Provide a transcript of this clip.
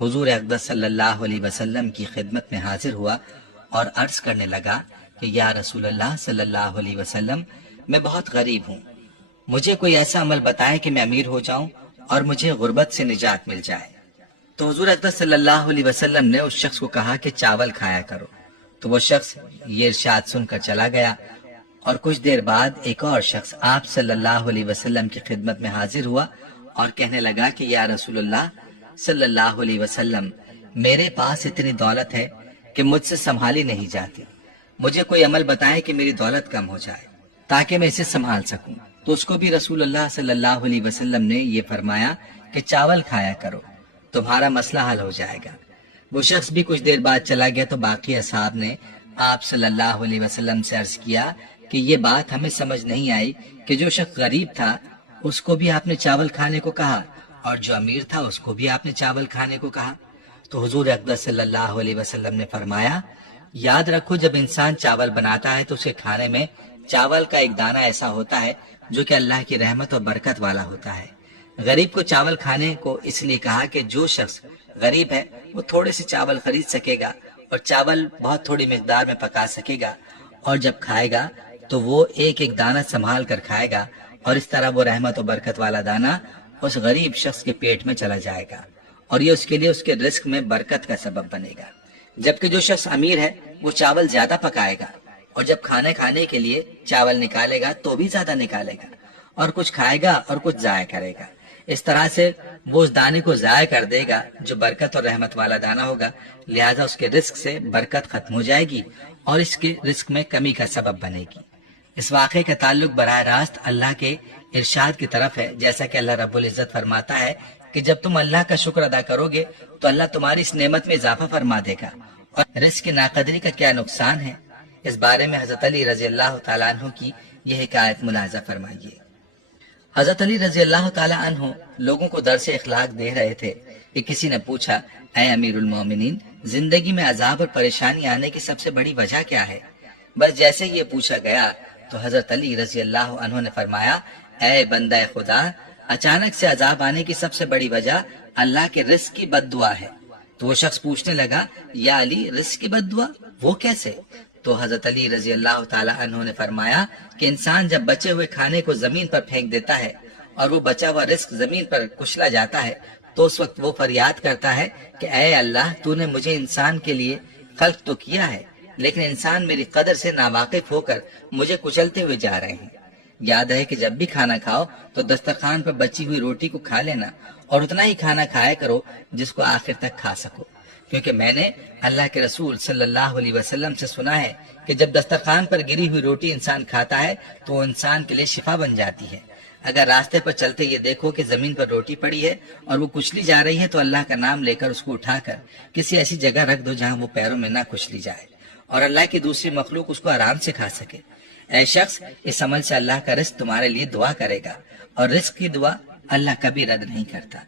حضور اقدس صلی اللہ علیہ وسلم کی خدمت میں حاضر ہوا اور عرض کرنے لگا کہ یا رسول اللہ صلی اللہ علیہ وسلم، میں بہت غریب ہوں، مجھے کوئی ایسا عمل بتائے کہ میں امیر ہو جاؤں اور مجھے غربت سے نجات مل جائے۔ تو حضور اقدس صلی اللہ علیہ وسلم نے اس شخص کو کہا کہ چاول کھایا کرو۔ تو وہ شخص یہ ارشاد سن کر چلا گیا، اور کچھ دیر بعد ایک اور شخص آپ صلی اللہ علیہ وسلم کی خدمت میں حاضر ہوا اور کہنے لگا کہ یا رسول اللہ صلی اللہ علیہ وسلم، میرے پاس اتنی دولت ہے کہ مجھ سے سنبھالی نہیں جاتی، مجھے کوئی عمل بتائے کہ میری دولت کم ہو جائے تاکہ میں اسے سنبھال سکوں۔ تو اس کو بھی رسول اللہ صلی اللہ علیہ وسلم نے یہ فرمایا کہ چاول کھایا کرو، تمہارا مسئلہ حل ہو جائے گا۔ وہ شخص بھی کچھ دیر بعد چلا گیا تو باقی اصحاب نے آپ صلی اللہ علیہ وسلم سے عرض کیا کہ یہ بات ہمیں سمجھ نہیں آئی کہ جو شخص غریب تھا اس کو بھی آپ نے چاول کھانے کو کہا، اور جو امیر تھا اس کو بھی آپ نے چاول کھانے کو کہا۔ تو حضور اقدس صلی اللہ علیہ وسلم نے فرمایا، یاد رکھو جب انسان چاول بناتا ہے تو اسے کھانے میں چاول کا ایک دانہ ایسا ہوتا ہے جو کہ اللہ کی رحمت اور برکت والا ہوتا ہے۔ غریب کو چاول کھانے کو اس لیے کہا کہ جو شخص غریب ہے وہ تھوڑے سے چاول خرید سکے گا اور چاول بہت تھوڑی مقدار میں پکا سکے گا، اور جب کھائے گا تو وہ ایک ایک دانہ سنبھال کر کھائے گا، اور اس طرح وہ رحمت و برکت والا دانہ اس غریب شخص کے پیٹ میں چلا جائے گا، اور یہ اس کے لیے اس کے رزق میں برکت کا سبب بنے گا۔ جبکہ جو شخص امیر ہے وہ چاول زیادہ پکائے گا، اور جب کھانے کے لیے چاول نکالے گا تو بھی زیادہ نکالے گا، اور کچھ کھائے گا اور کچھ ضائع کرے گا۔ اس طرح سے وہ اس دانے کو ضائع کر دے گا جو برکت اور رحمت والا دانہ ہوگا، لہذا اس کے رزق سے برکت ختم ہو جائے گی اور اس کے رزق میں کمی کا سبب بنے گی۔ اس واقعے کا تعلق براہ راست اللہ کے ارشاد کی طرف ہے، جیسا کہ اللہ رب العزت فرماتا ہے کہ جب تم اللہ کا شکر ادا کرو گے تو اللہ تمہاری اس نعمت میں اضافہ فرما دے گا، اور رزق کی ناقدری کا کیا نقصان ہے۔ اس بارے میں حضرت علی رضی اللہ تعالیٰ عنہ کی یہ حکایت ملاحظہ فرمائیے۔ حضرت علی رضی اللہ تعالیٰ عنہ لوگوں کو درس اخلاق دے رہے تھے کہ کسی نے پوچھا، اے امیر المومنین، زندگی میں عذاب اور پریشانی آنے کی سب سے بڑی وجہ کیا ہے؟ بس جیسے یہ پوچھا گیا تو حضرت علی رضی اللہ عنہ نے فرمایا، اے بندہ خدا، اچانک سے عذاب آنے کی سب سے بڑی وجہ اللہ کے رزق کی بد دعا ہے۔ تو وہ شخص پوچھنے لگا، یا علی، رزق کی بد دعا وہ کیسے؟ تو حضرت علی رضی اللہ تعالی عنہ نے فرمایا کہ انسان جب بچے ہوئے کھانے کو زمین پر پھینک دیتا ہے اور وہ بچا ہوا رزق زمین پر کچلا جاتا ہے تو اس وقت وہ فریاد کرتا ہے کہ اے اللہ، تو نے مجھے انسان کے لیے خلق تو کیا ہے، لیکن انسان میری قدر سے ناواقف ہو کر مجھے کچلتے ہوئے جا رہے ہیں۔ یاد ہے کہ جب بھی کھانا کھاؤ تو دسترخوان پر بچی ہوئی روٹی کو کھا لینا، اور اتنا ہی کھانا کھایا کرو جس کو آخر تک کھا سکو، کیونکہ میں نے اللہ کے رسول صلی اللہ علیہ وسلم سے سنا ہے کہ جب دسترخوان پر گری ہوئی روٹی انسان کھاتا ہے تو وہ انسان کے لیے شفا بن جاتی ہے۔ اگر راستے پر چلتے یہ دیکھو کہ زمین پر روٹی پڑی ہے اور وہ کچلی جا رہی ہے تو اللہ کا نام لے کر اس کو اٹھا کر کسی ایسی جگہ رکھ دو جہاں وہ پیروں میں نہ کچلی جائے اور اللہ کی دوسری مخلوق اس کو آرام سے کھا سکے۔ اے شخص، اس عمل سے اللہ کا رزق تمہارے لیے دعا کرے گا، اور رزق کی دعا اللہ کبھی رد نہیں کرتا۔